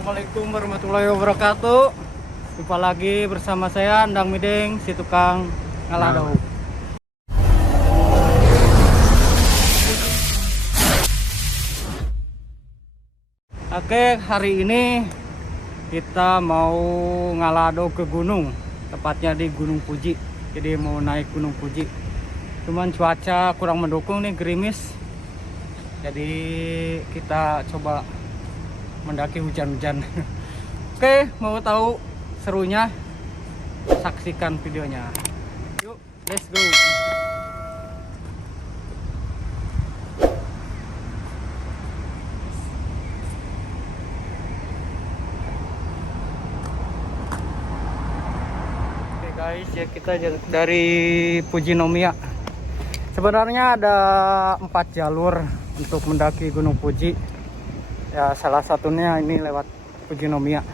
Assalamualaikum warahmatullahi wabarakatuh. Jumpa lagi bersama saya Andang Mideng, si tukang ngalado. Oke, hari ini kita mau ngalado ke gunung, tepatnya di Gunung Puji. Jadi mau naik Gunung Puji. Cuman cuaca kurang mendukung nih, gerimis. Jadi kita coba mendaki hujan-hujan. Oke, mau tahu serunya? Saksikan videonya. Yuk, let's go. Oke guys, ya kita dari Pujinomiya. Sebenarnya ada 4 jalur untuk mendaki Gunung Puji. Ya, salah satunya ini lewat Pujinomiya.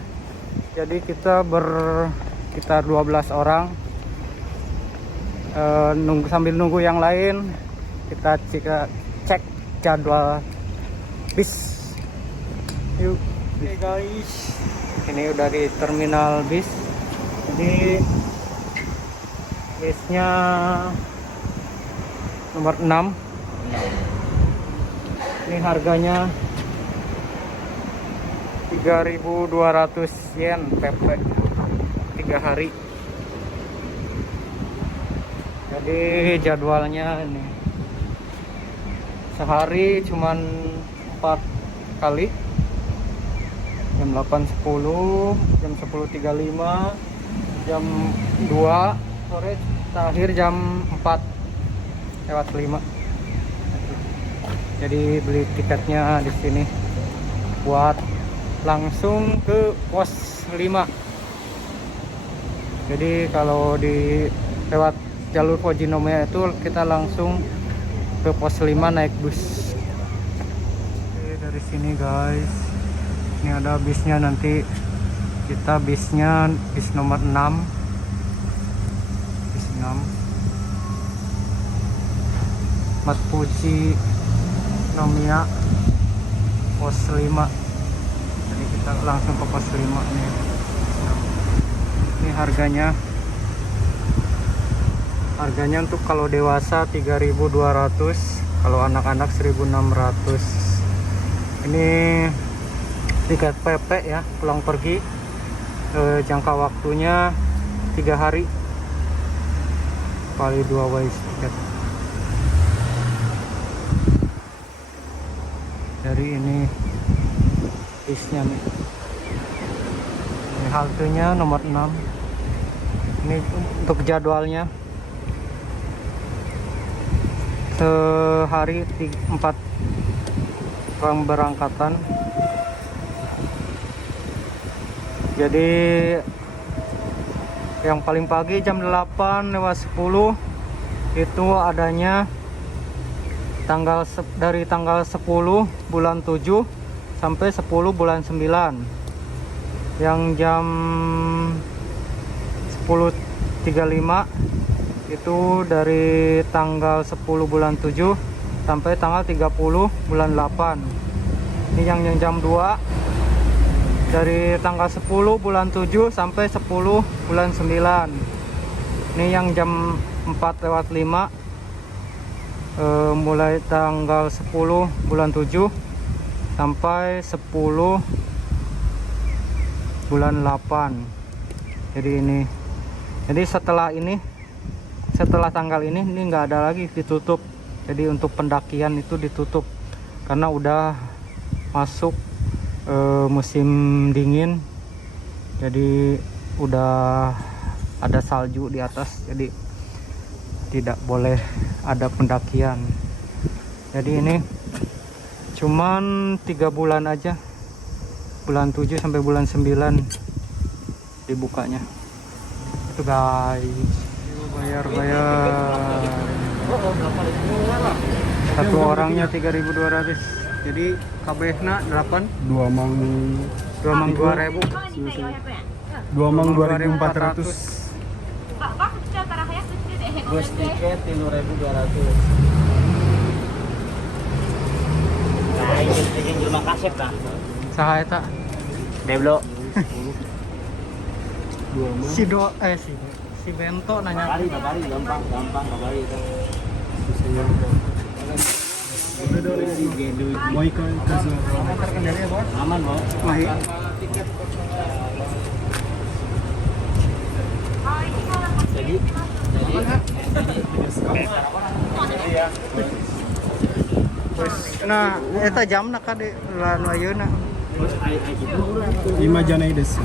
Jadi kita sekitar 12 orang. Sambil nunggu yang lain, kita cek jadwal bis. Yuk. Oke guys, ini udah di terminal bis. Jadi bisnya nomor 6. Ini harganya 3.200 yen PP 3 hari. Jadi jadwalnya ini sehari cuman 4 kali, jam 8.10, jam 10.35, jam 2 sore, terakhir jam 4:05. Jadi beli tiketnya di sini buat langsung ke pos 5. Jadi kalau di lewat jalur Pujinomiya itu kita langsung ke pos 5 naik bus. Oke, dari sini guys, ini ada bisnya. Nanti kita bis nomor 6, bis 6 Mat Pujinomiya pos 5. Jadi kita langsung ke pos 5 nih. Ini harganya untuk kalau dewasa 3.200, kalau anak-anak 1.600. Ini tiket PP ya, pulang pergi. Jangka waktunya 3 hari kali 2 way tiket. Dari ini bisnya nih. Ini haltenya nomor 6. Ini untuk jadwalnya sehari 4 pemberangkatan. Jadi yang paling pagi jam 8:10 itu adanya dari tanggal 10 bulan 7 sampai 10 bulan 9. Yang jam 10.35 itu dari tanggal 10 bulan 7 sampai tanggal 30 bulan 8. Ini yang jam 2 dari tanggal 10 bulan 7 sampai 10 bulan 9. Ini yang jam 4:05 mulai tanggal 10 bulan 7 sampai 10 bulan 8. Jadi setelah tanggal ini nggak ada lagi, ditutup. Jadi untuk pendakian itu ditutup karena udah masuk musim dingin. Jadi udah ada salju di atas, jadi tidak boleh ada pendakian. Jadi ini cuman 3 bulan aja, bulan 7 sampai bulan 9 dibukanya. Itu guys, bayar satu orangnya 3.200. Jadi kabehna 8 2 mang 2.000. 2 mang 2.400. Bus tiket 3.200. Nah, ini rumah kaset kan. Saha eta? Deblo. Si Bento nanya. Babari gampang babari itu. Mau ikan kasih. Terkendali ya, Bos? Aman, Bos. Baik. Jadi Nah, eta jamna kade lan ayeuna. Ima janai desu.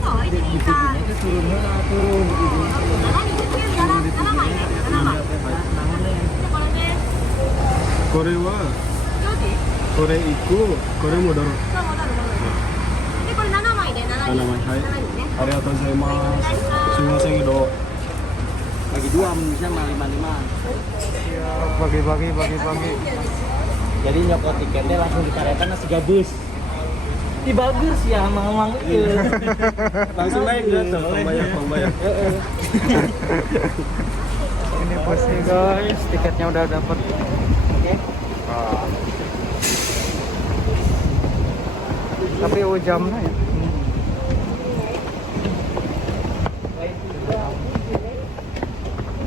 Kore wa kore iku kore modoro. でこれ7枚で7 7枚はい。ありがとうございます。すみませんけど。 bagi dua bisa mah 55. Bagi-bagi. Jadi nyokot tiketnya langsung dikaretan nasi gabus. Ini bagus ya, mang itu. Langsung naik gitu. Pembayar. Ini bosnya guys, tiketnya udah dapat. Oke. Tapi jamnya ya.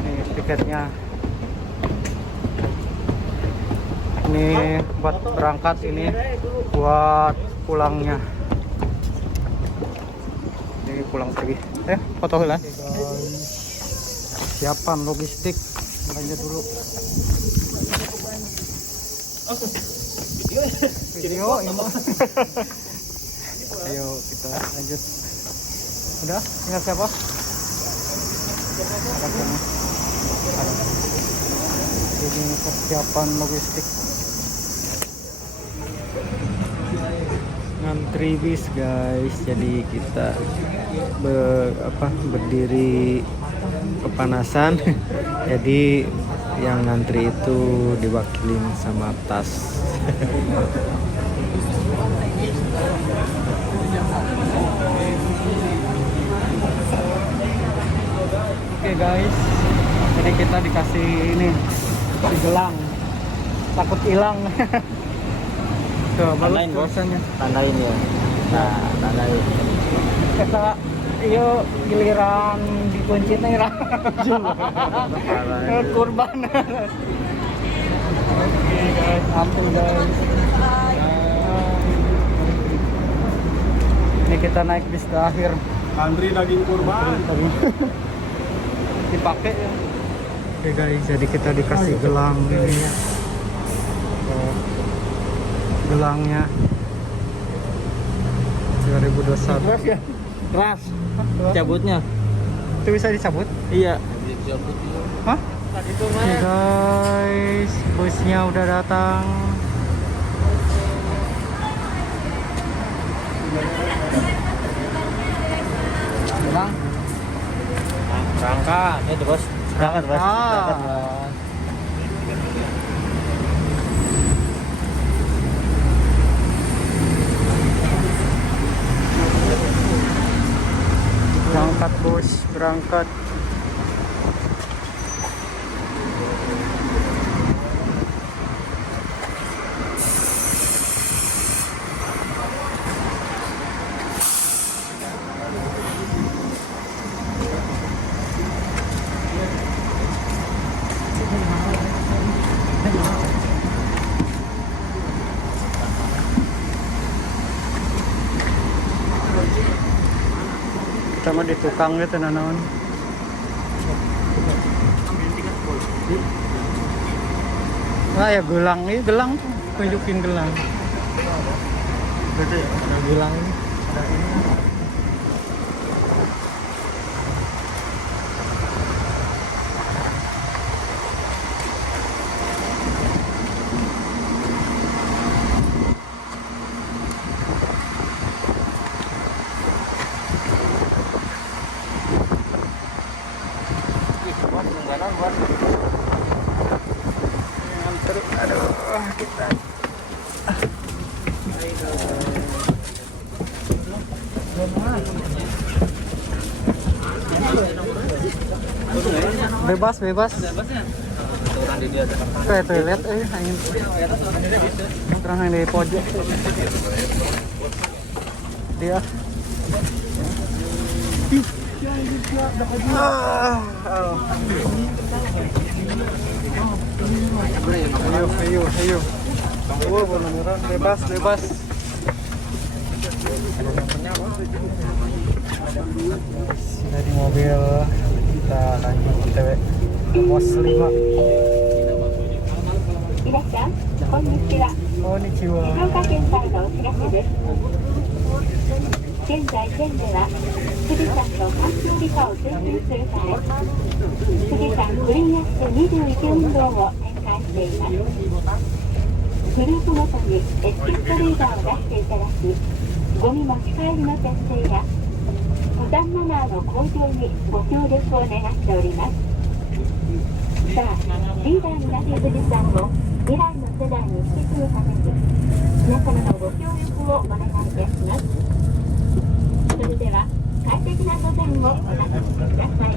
Nih tiketnya. Ini buat berangkat, ini buat pulangnya. Ini pulang pergi. Foto lah. Siapan logistik, belanja dulu. Video ini. Ayo kita lanjut. Udah, ingat siapa? Ada. Ini persiapan logistik. Ngantri bis guys, jadi kita berdiri kepanasan. Jadi yang ngantri itu diwakilin sama tas. Oke guys, jadi kita dikasih ini di gelang, takut hilang. Tuh, bagus Tandain, Bos. tulisannya. Tandain ya. Nah, tandain. Kata iyo giliran dikunci nih ra. Kurban. Oke guys, ampun guys. Ini kita naik bis terakhir. Antri daging kurban. Dipakai ya. Oke guys, jadi kita dikasih gelang ini ya. Gelangnya 2021. Keras ya? Keras. Cabutnya. Itu bisa dicabut? Iya. Hah? Oke guys, busnya udah datang. Gelang. Berangkat. Itu, Bos. Berangkat, Bos. Berangkat, Bos. Berangkat bos, berangkat. Sama di tukang gitu naon. Nah ya gelang ini, gelang tuh tunjukin gelang. Berarti ada gelang ini. Ada ini. Aduh, kita bebas kayak toilet angin terang yang di pojok dia Ayo. Oh, beneran bebas. Sudah di mobil, kita lanjut OTW ke pos 5. 皆さん、こんにちは。 Konnichiwa. 静岡県からのお知らせです。現在県では富士山の環境美化を追求するため、富士山クリーンアップ21運動を展開しています。グループごとにエチケットリーダーを出していただき、ゴミ持ち帰りの徹底や登山マナーの向上にご協力を願っております。さあ、リーダーになった富士山を未来の世代に引き継ぐために皆様のご協力をお願いいたします。それでは快適な登山をお楽しみください。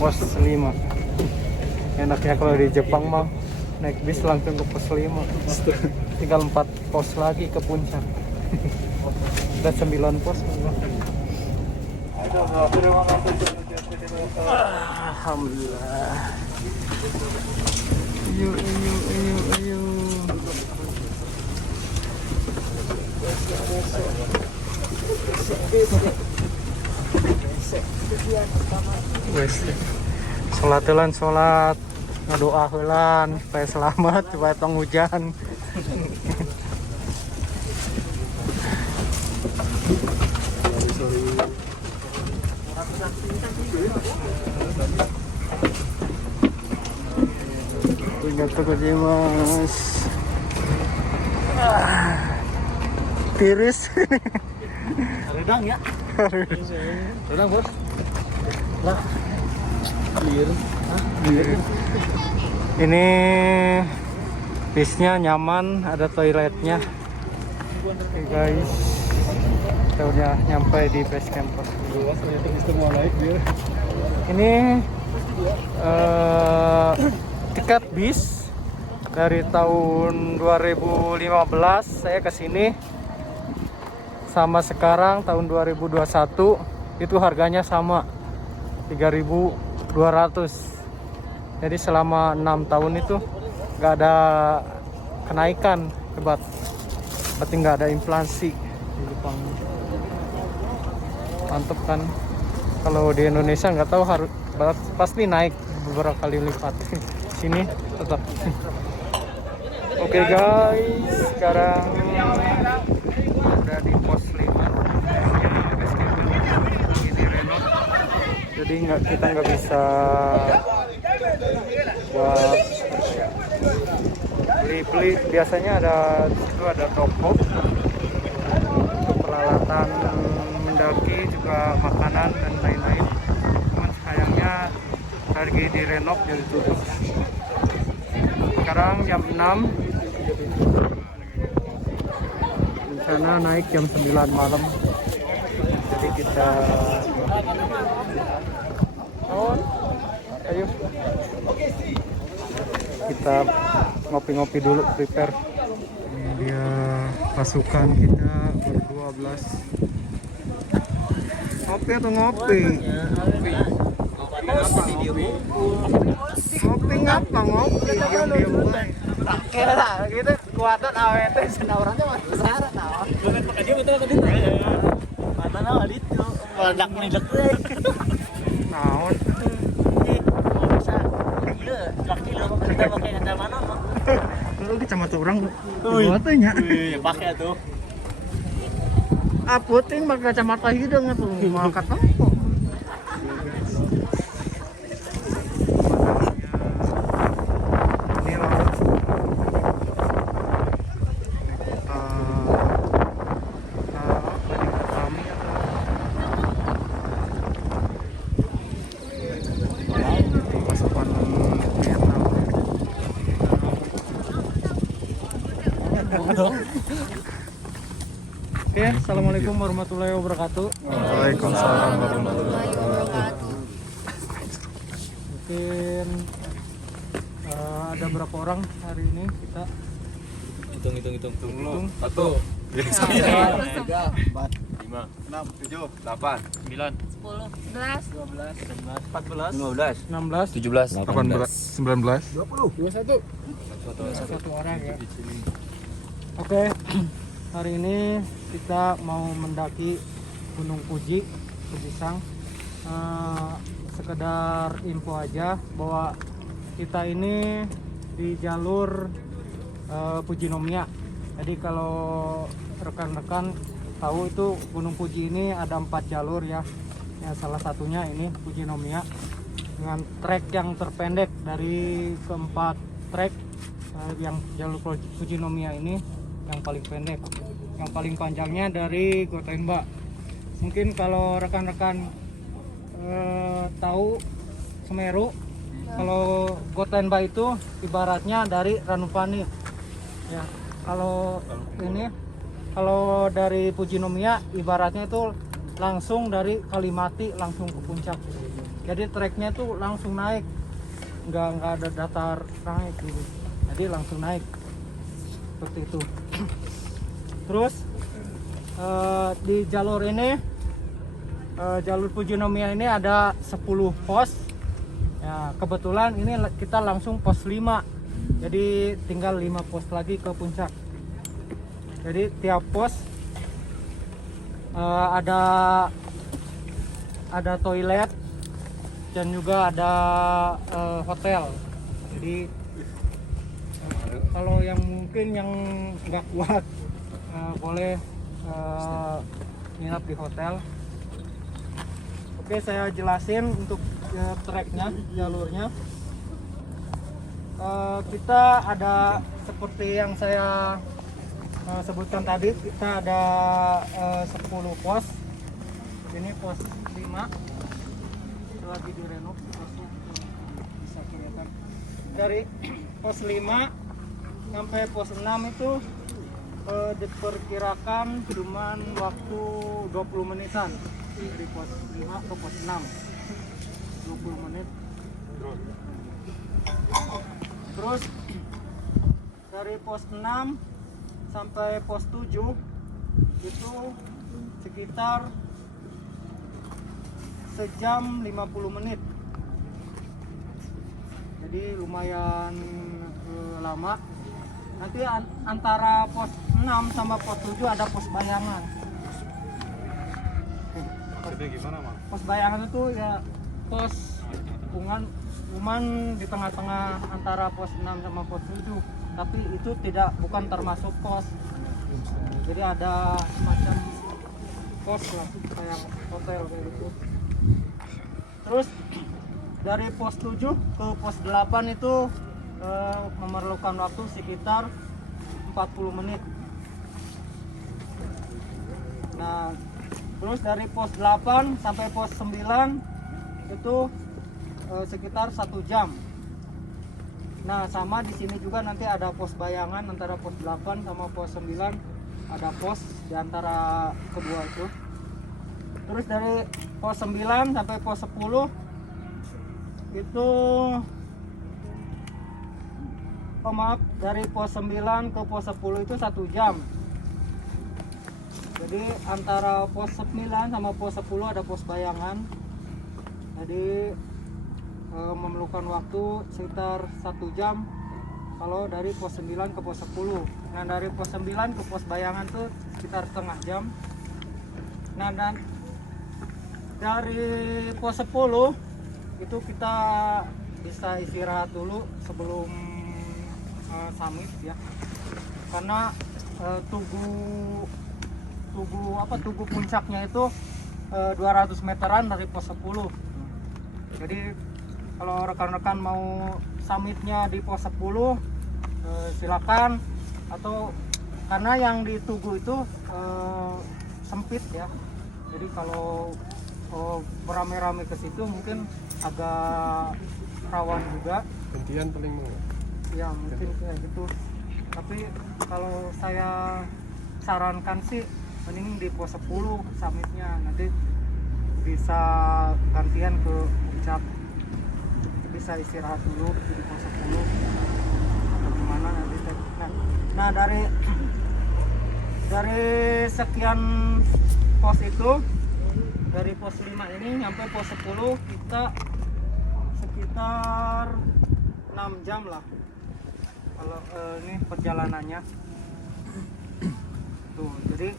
Pos 5. Enaknya kalau di Jepang mah naik bis langsung ke pos 5. Tinggal 4 pos lagi ke puncak. Udah 9 pos. Alhamdulillah. Ayo. Wes, sholat, ngedoa heulan supaya selamat, supaya tong hujan. Arigatou gozaimasu. Tiris. Redang ya. Redang bos. Lah. Clear. Ini bisnya nyaman, ada toiletnya. Oke guys, kita udah nyampe di base camp. Ini tiket bis dari tahun 2015 saya kesini sama sekarang tahun 2021 itu harganya sama 3.200. Jadi selama 6 tahun itu nggak ada kenaikan, hebat. Berarti nggak ada inflasi di Jepang. Mantep kan? Kalau di Indonesia nggak tahu, harus pasti naik beberapa kali lipat. Sini tetap. Oke guys, sekarang udah di pos 5. Jadi kita nggak bisa buat beli biasanya ada di situ ada toko untuk peralatan mendaki juga makanan dan lain-lain. Cuman sayangnya lagi direnov jadi tutup. Sekarang jam 6, rencana naik jam 9 malam. Jadi kita ayo kita ngopi-ngopi dulu, prepare. Ini dia pasukan kita ber-12. Ngopi atau ngopi? Ngopi ngapa ngopi? Diam-diam baik. Kira lah gitu kuatan awet sana orangnya masih saran naon. Bukan pakai dia betul tadi. Mana naon itu? Meledak meledak teh. Naon? Bisa. Iya, laki lo kita pakai kata mana mah? Lu kecamatan orang buatnya. Wih, pakai tuh. Aputing pakai kacamata hidung atuh mau katempo. Ini laut. Pasukan Vietnam. Oke, assalamualaikum warahmatullahi wabarakatuh. Waalaikumsalam warahmatullahi wabarakatuh. Mungkin ada berapa orang hari ini kita Hitung. hitung? 16, 17, 18, 19, satu orang ya. Oke, hari ini kita mau mendaki Gunung Fuji, Fujisang. Sekedar info aja bahwa kita ini di jalur Fujinomiya. Jadi kalau rekan-rekan tahu itu Gunung Fuji ini ada 4 jalur ya. Ya salah satunya ini Fujinomiya dengan trek yang terpendek dari keempat trek. Yang jalur Fujinomiya ini yang paling pendek. Yang paling panjangnya dari Gotemba. Mungkin kalau rekan-rekan tahu Semeru, kalau Gotemba itu ibaratnya dari Ranupani. Ya, kalau ini kalau dari Fujinomiya ibaratnya itu langsung dari Kalimati langsung ke puncak. Jadi treknya tuh langsung naik, nggak ada datar naik gitu. Jadi langsung naik seperti itu. Terus di jalur ini jalur Fujinomiya ini ada 10 pos. Ya, kebetulan ini kita langsung pos 5. Jadi tinggal 5 pos lagi ke puncak. Jadi tiap pos ada toilet dan juga ada hotel. Jadi kalau yang mungkin yang nggak kuat boleh nginap di hotel. Oke, saya jelasin untuk treknya, jalurnya. Kita ada seperti yang saya sebutkan tadi, kita ada 10 pos. Ini pos 5 lagi direnov posnya, bisa kelihatan. Dari pos 5 sampai pos 6 itu diperkirakan cuman waktu 20 menitan. Dari pos 5 ke pos 6 20 menit. Terus dari pos 6 sampai pos 7 itu sekitar sejam 50 menit. Jadi lumayan lama. Nanti antara pos 6 sama pos 7 ada pos bayangan. Pos bayangan itu ya pos cuman di tengah-tengah antara pos 6 sama pos 7, tapi itu bukan termasuk pos. Jadi ada semacam pos lah kayak hotel kayak gitu. Terus dari pos 7 ke pos 8 itu memerlukan waktu sekitar 40 menit. Nah, terus dari pos 8 sampai pos 9 itu sekitar 1 jam. Nah, sama di sini juga nanti ada pos bayangan antara pos 8 sama pos 9, ada pos di antara kedua itu. Terus dari pos 9 sampai pos 10 itu dari pos 9 ke pos 10 itu 1 jam. Jadi antara pos 9 sama pos 10 ada pos bayangan. Jadi memerlukan waktu sekitar 1 jam kalau dari pos 9 ke pos 10. Nah, dari pos 9 ke pos bayangan tuh sekitar setengah jam. Nah, dan dari pos 10 itu kita bisa istirahat dulu sebelum summit ya, karena tugu puncaknya itu 200 meteran dari pos 10. Jadi kalau rekan-rekan mau summitnya di pos 10 silakan, atau karena yang di tugu itu sempit ya, jadi kalau beramai-ramai ke situ mungkin agak rawan juga. Gantian paling mau. Ya mungkin kayak gitu. Tapi kalau saya sarankan sih mending di pos 10 summitnya, nanti bisa gantian ke puncak, bisa istirahat dulu di pos 10 atau gimana nanti. Nah, dari sekian pos itu, dari pos 5 ini nyampe pos 10 kita sekitar 6 jam lah kalau ini perjalanannya tuh. Jadi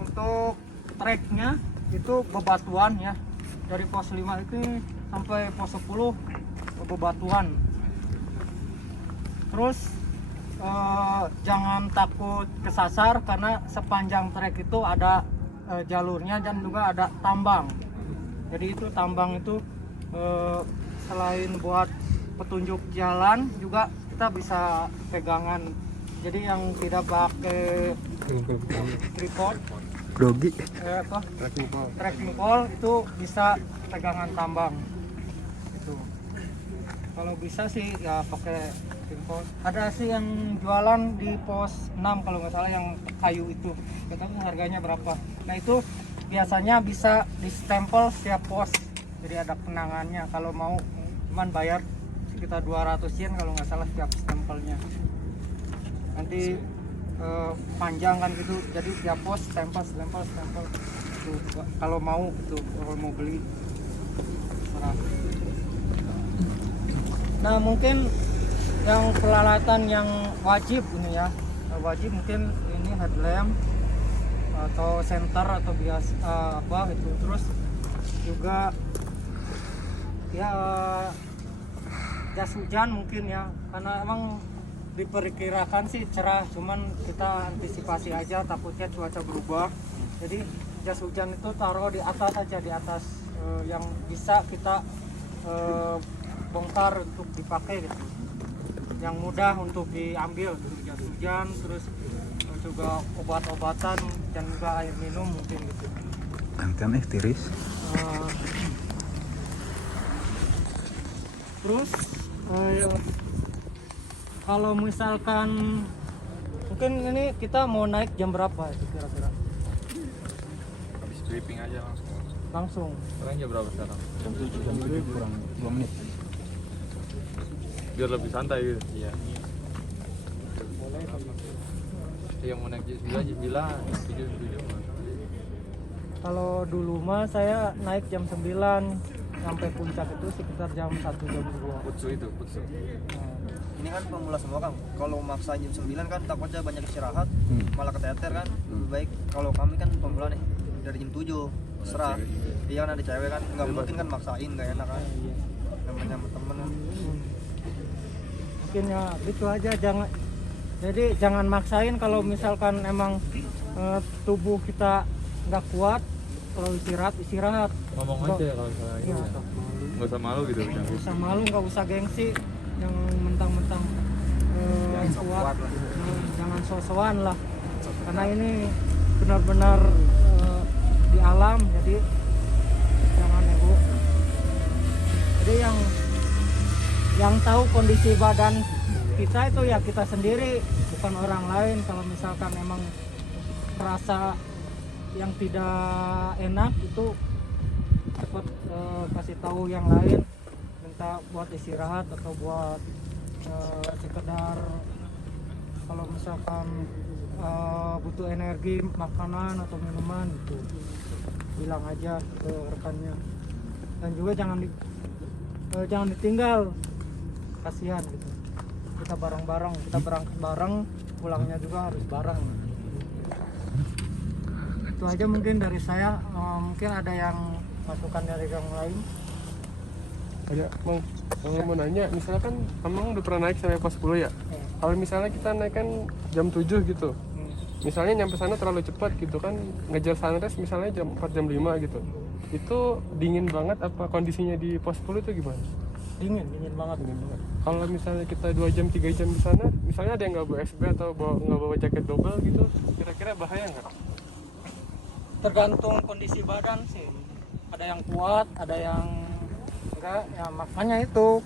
untuk treknya itu bebatuan ya, dari pos 5 itu sampai pos 10 bebatuan. Terus jangan takut kesasar karena sepanjang trek itu ada jalurnya dan juga ada tambang. Jadi itu tambang itu selain buat petunjuk jalan juga kita bisa pegangan. Jadi yang tidak pakai tripod, Grogi. trekking pole itu bisa pegangan tambang. Itu kalau bisa sih ya pakai trekking pole. Ada sih yang jualan di pos 6 kalau nggak salah, yang kayu itu. Nggak tahu harganya berapa. Nah itu biasanya bisa di stempel setiap pos, jadi ada kenangannya. Kalau mau cuman bayar sekitar 200 yen kalau nggak salah setiap stempelnya. Nanti panjang kan gitu, jadi tiap pos stempel tuh, kalau mau tuh, kalau mau beli. Nah mungkin yang peralatan yang wajib ini ya, wajib mungkin ini headlamp atau senter atau biasa apa itu. Terus juga ya jas hujan mungkin ya, karena emang diperkirakan sih cerah, cuman kita antisipasi aja takutnya cuaca berubah. Jadi jas hujan itu taruh di atas aja, di atas yang bisa kita bongkar untuk dipakai gitu, yang mudah untuk diambil gitu, jas hujan. Terus juga obat-obatan dan juga air minum mungkin gitu. Kan tiris. Terus kalau misalkan mungkin ini kita mau naik jam berapa itu kira-kira? Habis briefing aja Langsung. Sekarang jam berapa sekarang? Jam 7 kurang 2 menit. Biar lebih santai gitu. Iya. Yang mau naik jam 9, 7. Kalau dulu mah saya naik jam 9 sampai puncak itu sekitar jam 1 jam 2. Putsu. Ini kan pemula semua Kang, kalau maksa jam 9 kan takutnya banyak istirahat, malah keteter kan. Lebih baik kalau kami kan pemula nih dari jam 7 serah. Iya kan ada cewek kan, nggak mungkin kan maksain, nggak enak kan. Namanya temen kan. Mungkin ya gitu aja, jangan maksain. Kalau misalkan emang tubuh kita nggak kuat kalau istirahat. Ngomong aja kalau misalnya Iya, ini. Nggak usah malu gitu. nggak usah malu, nggak usah gengsi yang mentang-mentang kuat. Jangan so-soan lah, karena ini benar-benar di alam, jadi jangan ego. Jadi yang tahu kondisi badan kita itu ya kita sendiri, bukan orang lain. Kalau misalkan emang merasa yang tidak enak itu cepat kasih tahu yang lain, minta buat istirahat atau buat sekedar kalau misalkan butuh energi, makanan atau minuman gitu, bilang aja ke rekannya. Dan juga jangan ditinggal, kasihan gitu. Kita bareng-bareng, kita berangkat bareng, pulangnya juga harus bareng. Itu aja mungkin dari saya. Mungkin ada yang masukan dari yang lain. Ada, mau nanya, misalkan Amang udah pernah naik sampai pos 10 ya? Kalau misalnya kita naik kan jam 7 gitu, misalnya nyampe sana terlalu cepat gitu kan, ngejar sunrise misalnya jam 4, jam 5 gitu, itu dingin banget apa kondisinya di pos 10 itu gimana? Dingin banget. Kalau misalnya kita 2 jam, 3 jam di sana, misalnya ada yang nggak bawa SB atau nggak bawa jaket double gitu, kira-kira bahaya nggak? Tergantung kondisi badan sih, ada yang kuat, ada yang enggak ya. Makanya itu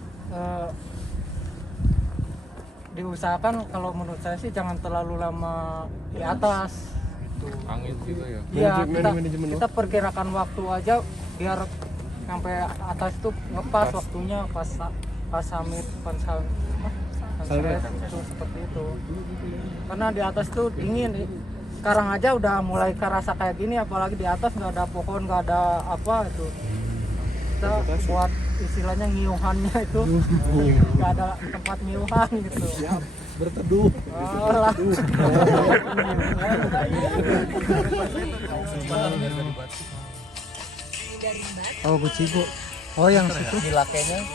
diusahakan, kalau menurut saya sih jangan terlalu lama di atas gitu. Angin gitu ya. Iya, Manajemen kita perkirakan waktu aja biar sampai atas tuh ngepas waktunya, pas summit, sunset itu seperti itu. Karena di atas tuh dingin. Sekarang aja udah mulai kerasa kayak gini, apalagi di atas nggak ada pohon, nggak ada apa itu. Kita buat istilahnya ngiuhannya itu nggak ada tempat ngiuhan gitu. Berteduh. Alah. Oh, Bucigo. Oh, yang situ. Di lakenya.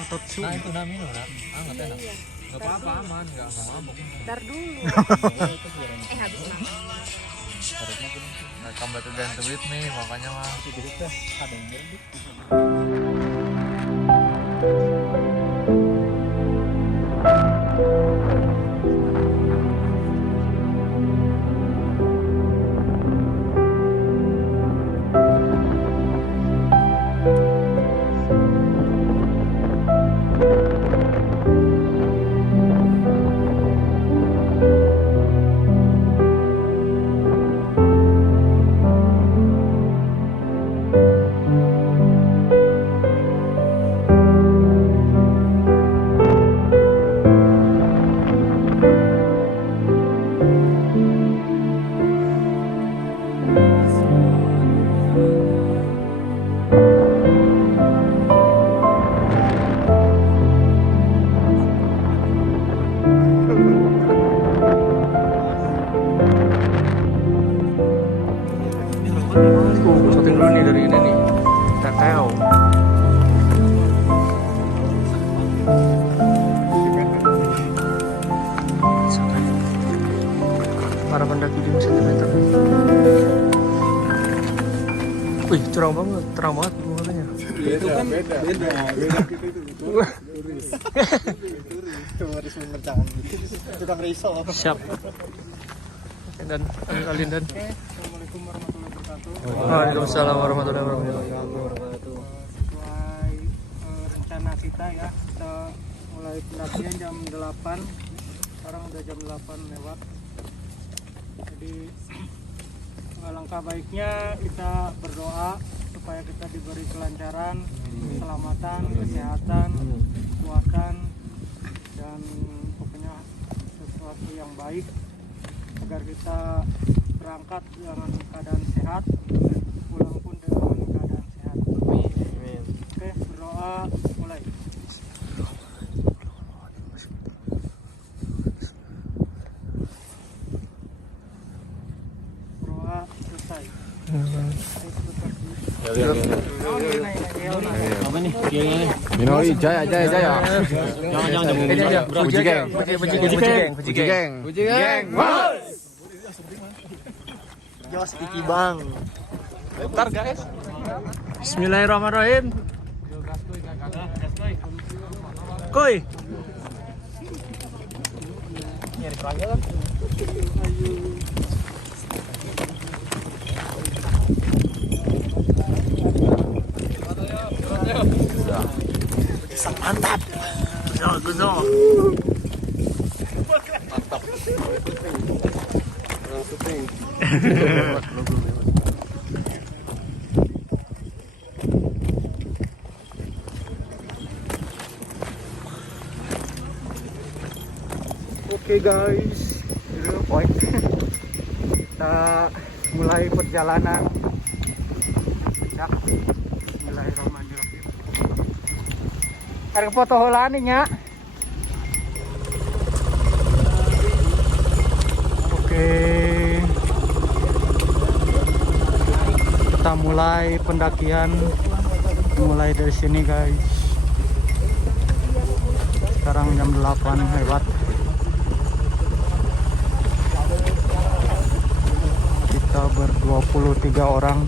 Ototsu. Nah itu namanya hangat enak. Nggak apa-apa, aman, nggak mabuk. Ntar dulu. Habis makan. Nah, come back again to with me, makanya mah. Ada yang ngerti. Shooting dulu nih dari ini nih, Teteo. Para pendaki di cm. Wih, curang banget, terang banget matanya. Itu kan beda gitu itu. Turis memercang gitu. Tukang risol. Siap. Dan alin dan. Assalamualaikum warahmatullahi wabarakatuh. Waalaikumsalam warahmatullahi wabarakatuh. Sesuai rencana kita ya, kita mulai pendakian jam 8. Sekarang udah jam 8 lewat. Jadi alangkah baiknya kita berdoa supaya kita diberi kelancaran, keselamatan, kesehatan, kekuatan, dan pokoknya sesuatu yang baik agar kita berangkat dengan keadaan sehat, pulang pun dengan keadaan sehat. Amin. Oke, berdoa mulai. Berdoa selesai. Apa nih? Gimana nih? Minoi, jaya. Jangan Puji geng. Jos Iki Bang. Bentar guys. Bismillahirrahmanirrahim. Kuy. Mantap. Guzo. Oke guys, ini point. Kita mulai perjalanan. Cak. Bismillahirrahmanirrahim. Ada foto heula nih nya. Oke. Kita mulai pendakian. Mulai dari sini guys. Sekarang jam 8 lewat. Kita ber-23 orang.